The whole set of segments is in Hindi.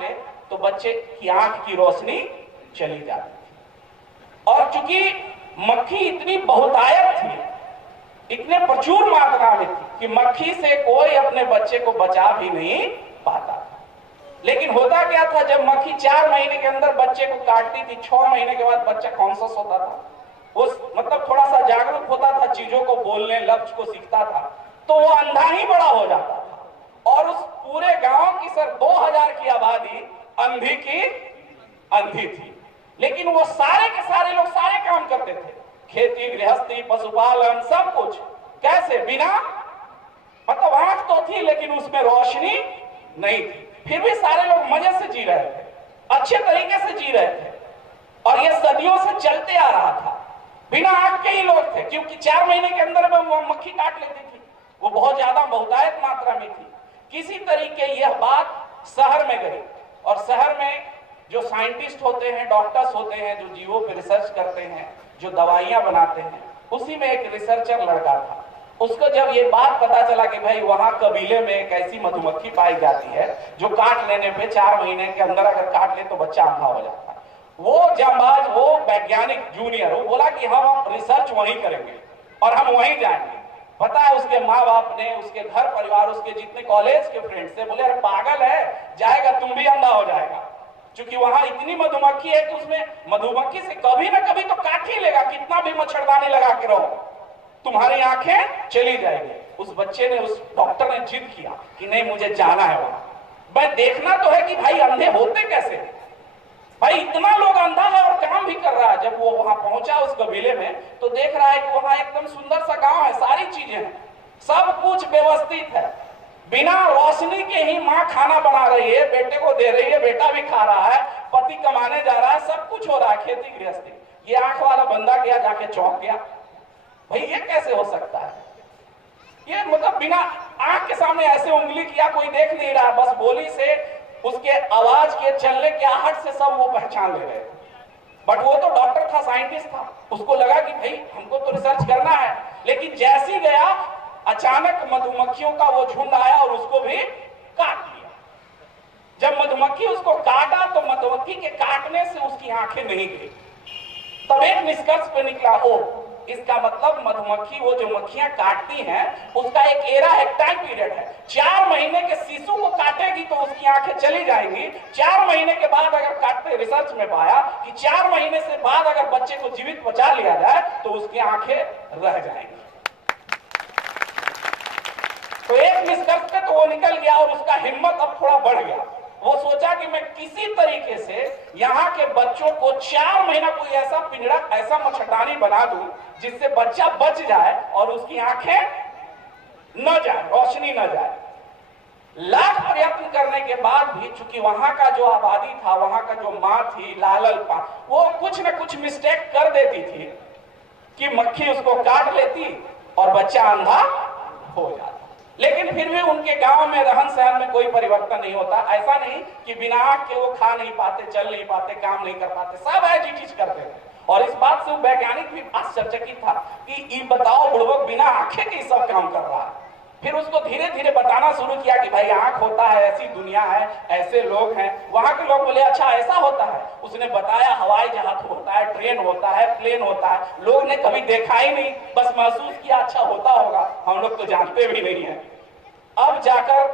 काट ले तो बच्चे की आंख की रोशनी चली जाती थी। और चूंकि मक्खी इतनी बहुतायत थी, इतने प्रचुर मात्रा में थी कि मक्खी से कोई अपने बच्चे को बचा भी नहीं पाता था। लेकिन होता क्या था, जब मक्खी 4 महीने के अंदर बच्चे को काटती थी, 6 महीने के बाद बच्चा कॉन्शियस होता था, वो मतलब थोड़ा सा जागरूक होता था, चीजों को बोलने लफ्ज को सीखता था, तो वो अंधा ही बड़ा हो जाता था। और उस पूरे गांव की सर 2000 की आबादी अंधी की अंधी थी। लेकिन वो सारे के सारे लोग सारे काम करते थे, खेती गृहस्थी पशुपालन सब कुछ। कैसे? बिना मतलब आंख तो थी लेकिन उसमें रोशनी नहीं थी, फिर भी सारे लोग मजे से जी रहे थे, अच्छे तरीके से जी रहे थे। और ये सदियों से चलते आ रहा था। बिना आंख के ही लोग थे, क्योंकि 4 महीने के अंदर में वो मक्खी काट लेती थी, वो बहुत ज्यादा बहुतायत मात्रा में थी। किसी तरीके यह बात शहर में गई, और शहर में जो साइंटिस्ट होते हैं, डॉक्टर्स होते हैं, जो जीवों पे रिसर्च करते हैं, जो दवाइयां बनाते हैं, उसी में एक रिसर्चर लड़का था। उसको जब ये बात पता चला कि भाई वहां कबीले में एक ऐसी मधुमक्खी पाई जाती है जो काट लेने पे 4 महीने के अंदर अगर काट ले तो बच्चा अंधा हो जाता है, वो जांबाज, वो वैज्ञानिक जूनियर, वो बोला कि हम रिसर्च वहीं करेंगे और हम वहीं जाएंगे। पता है उसके माँ बाप ने, उसके घर परिवार, उसके जितने कॉलेज के फ्रेंड्स थे, बोले अरे पागल है, जाएगा तुम भी अंधा हो जाएगा। क्योंकि वहां इतनी मधुमक्खी है कि उसमें मधुमक्खी से कभी ना कभी तो काट ही लेगा, कितना भी मच्छरदानी लगा के रहो, तुम्हारी आंखें चली जाएगी। उस बच्चे ने, उस डॉक्टर ने जिद किया कि नहीं मुझे जाना है वहां, मैं देखना तो है कि भाई अंधे होते कैसे, भाई इतना लोग अंधा है और काम भी कर रहा है। जब वो वहां पहुंचा उस कबीले में तो देख रहा है कि वहां एकदम सुंदर सा गांव है, सारी चीजें हैं, सब कुछ व्यवस्थित है। बिना रोशनी के ही माँ खाना बना रही है, बेटे को दे रही है, बेटा भी खा रहा है, पति कमाने जा रहा है, सब कुछ हो रहा है, खेती गृहस्थी। ये आंख वाला बंदा गया, जाके चौंक गया, भाई ये कैसे हो सकता है? ये मतलब बिना आंख के सामने ऐसे उंगली किया, कोई देख नहीं रहा, बस बोली से, उसके आवाज के, चलने के आहट से सब वो पहचान ले रहे। बट वो तो डॉक्टर था, साइंटिस्ट था, उसको लगा कि भाई हमको तो रिसर्च करना है। लेकिन जैसे ही गया, अचानक मधुमक्खियों का वो झुंड आया और उसको भी काट लिया। जब मधुमक्खी उसको काटा तो मधुमक्खी के काटने से उसकी आंखें नहीं गई। तब एक निष्कर्ष पे निकला, ओ इसका मतलब मधुमक्खी, वो जो मक्खियां काटती हैं उसका एक एरा है, टाइम पीरियड है। 4 महीने के शिशु को काटेगी तो उसकी आंखें चली जाएंगी। 4 महीने के बाद अगर काटते, रिसर्च में पाया कि 4 महीने से बाद अगर बच्चे को जीवित बचा लिया जाए तो उसकी आंखें रह जाएंगी। तो एक निष्कर्ष पे तो वो निकल गया और उसका हिम्मत अब थोड़ा बढ़ गया। वो सोचा कि मैं किसी तरीके से यहाँ के बच्चों को 4 महीना कोई ऐसा पिंजरा, ऐसा मच्छरदानी बना दूं जिससे बच्चा बच जाए और उसकी आंखें न जाए, रोशनी न जाए। लाख प्रयत्न करने के बाद भी चूंकि वहां का जो आबादी था, वहां का जो माँ थी लालल पा, वो कुछ न कुछ मिस्टेक कर देती थी कि मक्खी उसको काट लेती और बच्चा अंधा हो जाता। लेकिन फिर भी उनके गांव में रहन सहन में कोई परिवर्तन नहीं होता। ऐसा नहीं कि बिना आंख के वो खा नहीं पाते, चल नहीं पाते, काम नहीं कर पाते, सब ऐसी चीज करते थे। और इस बात से वैज्ञानिक भी आश्चर्यचकित था कि ये बताओ बुड़बक बिना आंखें के सब काम कर रहा है। फिर उसको धीरे धीरे बताना शुरू किया कि भाई आंख होता है, ऐसी दुनिया है, ऐसे लोग हैं। वहां के लोग बोले अच्छा ऐसा होता है। उसने बताया हवाई जहाज होता है, ट्रेन होता है, प्लेन होता है। लोग ने कभी देखा ही नहीं, बस महसूस किया अच्छा होता होगा, हम लोग तो जानते भी नहीं है। अब जाकर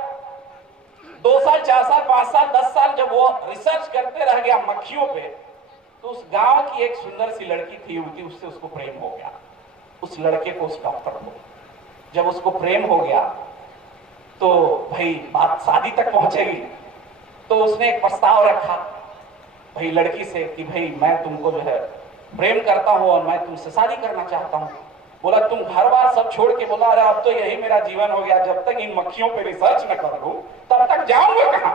2 साल, 4 साल, 5 साल, 10 साल जब वो रिसर्च करते रह गया मक्खियों पे, तो उस गांव की एक सुंदर सी लड़की थी, युवती, उससे उसको प्रेम हो गया। उस लड़के को, उस डॉक्टर को जब उसको प्रेम हो गया तो भाई बात शादी तक पहुंचेगी। तो उसने एक प्रस्ताव रखा भाई लड़की से कि भाई मैं तुमको जो है प्रेम करता हूं और मैं तुमसे शादी करना चाहता हूं। बोला तुम घर बार सब छोड़ के, बोला अरे अब तो यही मेरा जीवन हो गया, जब तक इन मक्खियों पे रिसर्च न कर लूं तब तक जाऊंगा कहां,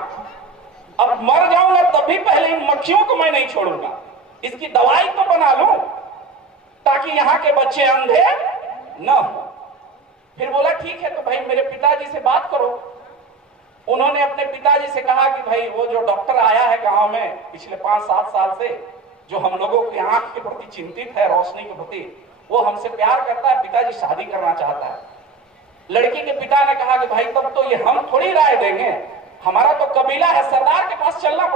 अब मर जाऊंगा तब भी पहले इन मक्खियों को मैं नहीं छोड़ूंगा, इसकी दवाई तो बना लूं ताकि यहाँ के बच्चे अंधे न हो। फिर बोला ठीक है तो भाई मेरे पिताजी से बात करो। उन्होंने अपने पिताजी से कहा कि भाई वो जो डॉक्टर आया है गांव में पिछले 5-7 साल से, जो हम लोगों की आंख के प्रति चिंतित है, रोशनी के प्रति, वो हमसे प्यार करता है, पिताजी शादी करना चाहता है। लड़की के पिता ने कहा कि भाई तब तो ये हम थोड़ी राय देंगे, हमारा तो कबीला है, सरदार के पास चलना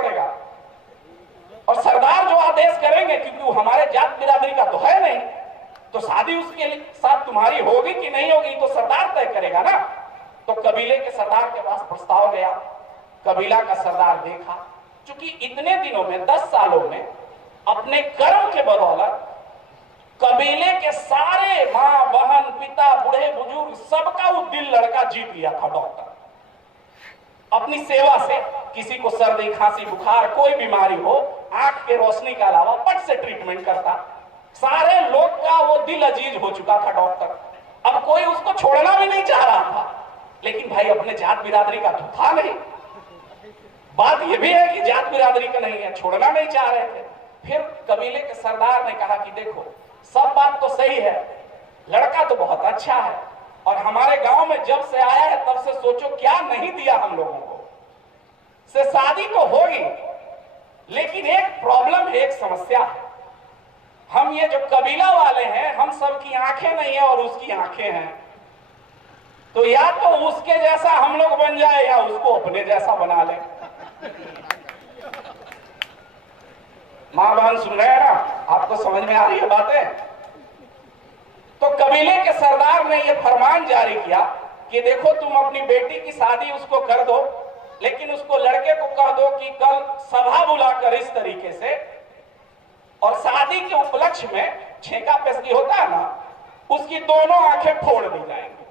हमारे जात बिरादरी का तो है नहीं, तो शादी उसके साथ तुम्हारी होगी कि नहीं होगी तो सरदार तय करेगा ना। तो कबीले के सरदार के पास प्रस्ताव गया, कबीला का सरदार देखा, क्योंकि इतने दिनों में 10 सालों में अपने कर्म के बदौलत कबीले के सारे मां बहन पिता बूढ़े बुजुर्ग सबका वो दिल लड़का जीत लिया था डॉक्टर अपनी सेवा से। किसी को सर्दी खांसी बुखार कोई बीमारी हो, आंख के रोशनी के अलावा पट से ट्रीटमेंट करता, सारे लोग का वो दिल अजीज हो चुका था डॉक्टर। अब कोई उसको छोड़ना भी नहीं चाह रहा था, लेकिन भाई अपने जात बिरादरी का तो था नहीं। बात यह भी है कि जात बिरादरी का नहीं है, छोड़ना नहीं चाह रहे थे। फिर कबीले के सरदार ने कहा कि देखो सब बात तो सही है, लड़का तो बहुत अच्छा है, और हमारे गांव में जब से आया है तब से सोचो क्या नहीं दिया हम लोगों को, से शादी तो होगी, लेकिन एक प्रॉब्लम है, एक समस्या है। हम ये जो कबीला वाले हैं, हम सबकी आंखें नहीं है और उसकी आंखें हैं, तो या तो उसके जैसा हम लोग बन जाए या उसको अपने जैसा बना ले। मां बहन सुन रहे हैं ना, आपको समझ में आ रही है बातें। तो कबीले के सरदार ने यह फरमान जारी किया कि देखो तुम अपनी बेटी की शादी उसको कर दो, लेकिन उसको लड़के को कह दो कि कल सभा बुलाकर इस तरीके से, और शादी के उपलक्ष्य में छेका पेशगी होता है ना, उसकी दोनों आंखें फोड़ दी जाएंगी।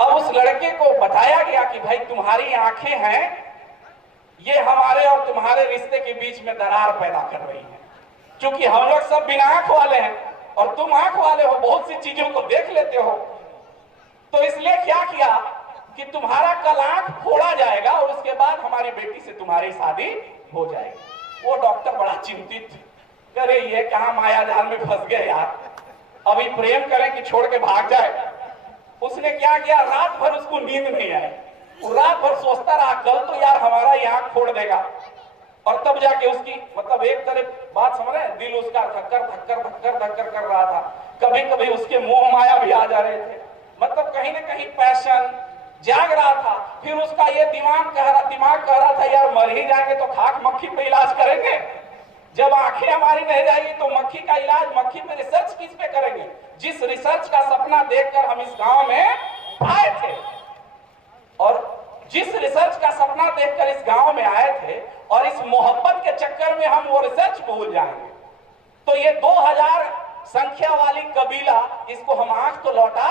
अब उस लड़के को बताया गया कि भाई तुम्हारी आंखें हैं, ये हमारे और तुम्हारे रिश्ते के बीच में दरार पैदा कर रही है, क्योंकि हम लोग सब बिना आंख वाले हैं और तुम आंख वाले हो, बहुत सी चीजों को देख लेते हो, तो इसलिए क्या किया कि तुम्हारा कल आंख फोड़ा जाएगा और उसके बाद हमारी बेटी से तुम्हारी शादी हो जाएगी। वो डॉक्टर बड़ा चिंतित, करे ये कहां माया जाल में फंस गए यार, अभी प्रेम करें कि छोड़ के भाग जाए। उसने क्या किया, रात भर उसको नींद नहीं आई, वो रात भर सोचता रहा कल तो यार हमारा ये आंख फोड़ देगा, और तब जाके उसकी मतलब एक तरह बात समझ रहे, दिल उसका धक्कर धक्कर धक्कर धक्कर कर रहा था। कभी कभी उसके मोह माया भी आ जा रहे थे, मतलब कहीं ना कहीं पैशन जाग रहा था। फिर उसका ये दिमाग कह रहा था यार मर ही जाएंगे तो खाक मक्खी पे इलाज करेंगे, जब आंखें हमारी रह जाएगी तो मक्खी का इलाज, मक्खी पे रिसर्च किस पे करेंगे। जिस रिसर्च का सपना देखकर हम इस गांव में आए थे, और जिस रिसर्च का सपना देखकर इस गांव में आए थे, और इस मोहब्बत के चक्कर में हम वो रिसर्च भूल जाएंगे, तो ये 2000 संख्या वाली कबीला, इसको हम आंख तो लौटा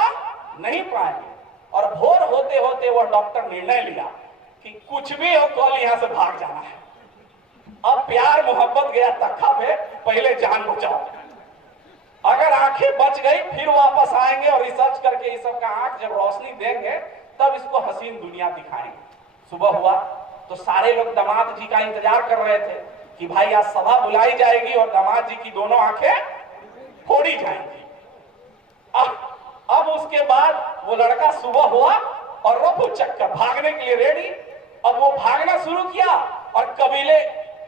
नहीं पाएंगे। और भोर होते होते वो डॉक्टर निर्णय लिया कि कुछ भी हो कल यहां से भाग जाना है। अब प्यार मोहब्बत गया तख्ता पे, पहले जान बचाओ। अगर आंखें बच गई फिर वापस आएंगे और रिसर्च करके इस सब का आंख जब रोशनी देंगे तब इसको हसीन दुनिया दिखाएंगे। सुबह हुआ तो सारे लोग दामाद जी का इंतजार कर रहे थे कि भाई आज सभा बुलाई जाएगी और दामाद जी की दोनों आंखें फोड़ी जाएंगी। अब उसके बाद वो लड़का सुबह हुआ और रफू चक्कर भागने के लिए रेडी। अब वो भागना शुरू किया और कबीले,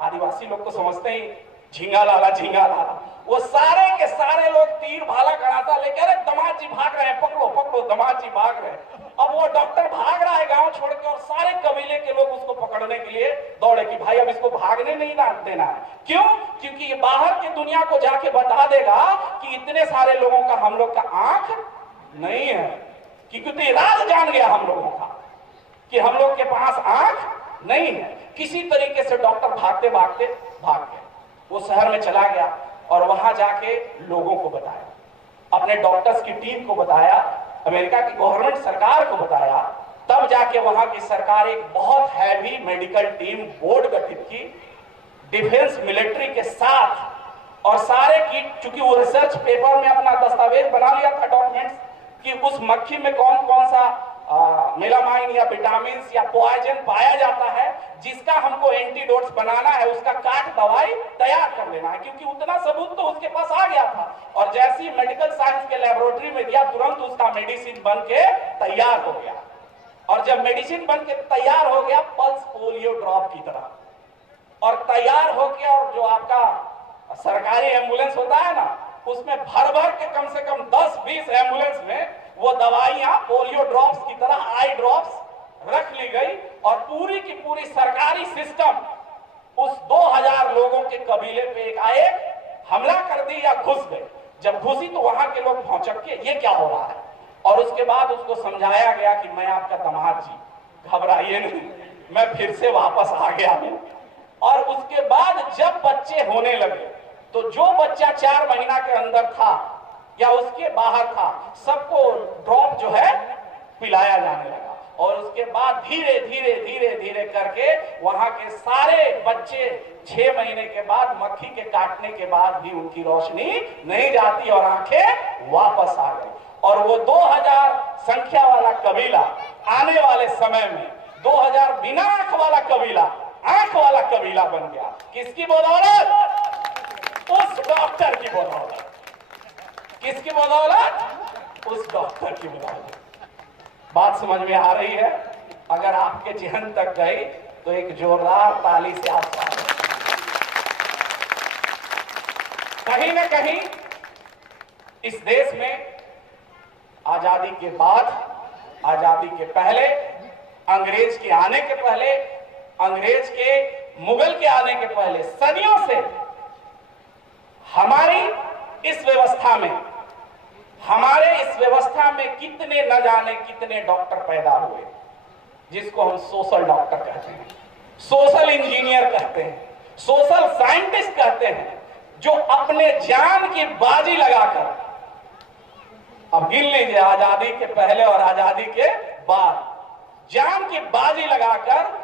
आदिवासी लोग तो समझते ही झींगा लाला, वो सारे के सारे लोग तीर भाला गड़ाता लेके, अरे दामाद जी भाग रहे हैं, पकड़ो पकड़ो, दामाद जी भाग रहे हैं। अब वो डॉक्टर भाग रहा है गांव छोड़ के, और सारे कबीले के लोग उसको पकड़ने के लिए दौड़े कि भाई अब इसको भागने नहीं देना है। क्यों? क्योंकि ये बाहर की दुनिया को जाके बता देगा कि इतने सारे लोगों का हम लोग का आंख नहीं है, क्योंकि राज जान गया हम लोगों का कि हम लोग के पास आंख नहीं है। किसी तरीके से डॉक्टर भागते भागते भाग गए, वो शहर में चला गया और वहां जाके लोगों को बताया, अपने डॉक्टर्स की टीम को बताया, अमेरिका की गवर्नमेंट सरकार को बताया। तब जाके वहां की सरकार एक बहुत हैवी मेडिकल टीम बोर्ड गठित की डिफेंस मिलिट्री के साथ, और सारे की चूंकि वो रिसर्च पेपर में अपना दस्तावेज बना लिया था, डॉक्यूमेंट्स, कि उस मक्खी में कौन कौन सा मेलामाइन या विटामिन या पॉइजन पाया जाता है जिसका हमको एंटीडोट्स बनाना है, उसका काट दवाई तैयार कर लेना है, क्योंकि उतना सबूत तो उसके पास आ गया था। और जैसे ही मेडिकल साइंस के लेबोरेटरी में दिया, तुरंत उसका मेडिसिन बन के तैयार हो गया। और जब मेडिसिन बन के तैयार हो गया पल्स पोलियो ड्रॉप की तरह, और तैयार हो गया, और जो आपका सरकारी एम्बुलेंस होता है ना, उसमें भर भर के कम से कम 10-20 एम्बुलेंस में वो दवाइयां पोलियो ड्रॉप्स की तरह आई ड्रॉप्स रख ली गई, और पूरी की पूरी सरकारी सिस्टम उस 2000 लोगों के कबीले पे एकाएक हमला कर दी या घुस गए। जब घुसी तो वहां के लोग भौचक के ये क्या हो रहा है, और उसके बाद उसको समझाया गया कि मैं आपका दामाद जी, घबराइए नहीं, मैं फिर से वापस आ गया हूं। और उसके बाद जब बच्चे होने लगे तो जो बच्चा 4 महीना के अंदर था या उसके बाहर था, सबको ड्रॉप जो है पिलाया जाने लगा। और उसके बाद धीरे धीरे धीरे धीरे करके वहां के सारे बच्चे 6 महीने के बाद मक्खी के काटने के बाद भी उनकी रोशनी नहीं जाती और आंखें वापस आ गई। और वो 2000 संख्या वाला कबीला आने वाले समय में 2000 बिना आंख वाला कबीला आंख वाला कबीला बन गया। किसकी बदौलत? उस डॉक्टर की बदौलत। किसकी बदौलत? उस डॉक्टर की बदौलत। बात समझ में आ रही है? अगर आपके जहन तक गई तो एक जोरदार ताली से आप कहीं ना कहीं इस देश में आजादी के बाद, आजादी के पहले, अंग्रेज के आने के पहले, अंग्रेज के मुगल के आने के पहले सदियों से हमारी इस व्यवस्था में कितने न जाने कितने डॉक्टर पैदा हुए, जिसको हम सोशल डॉक्टर कहते हैं, सोशल इंजीनियर कहते हैं, सोशल साइंटिस्ट कहते हैं, जो अपने जान की बाजी लगाकर, अब गिन लीजिए, आजादी के पहले और आजादी के बाद जान की बाजी लगाकर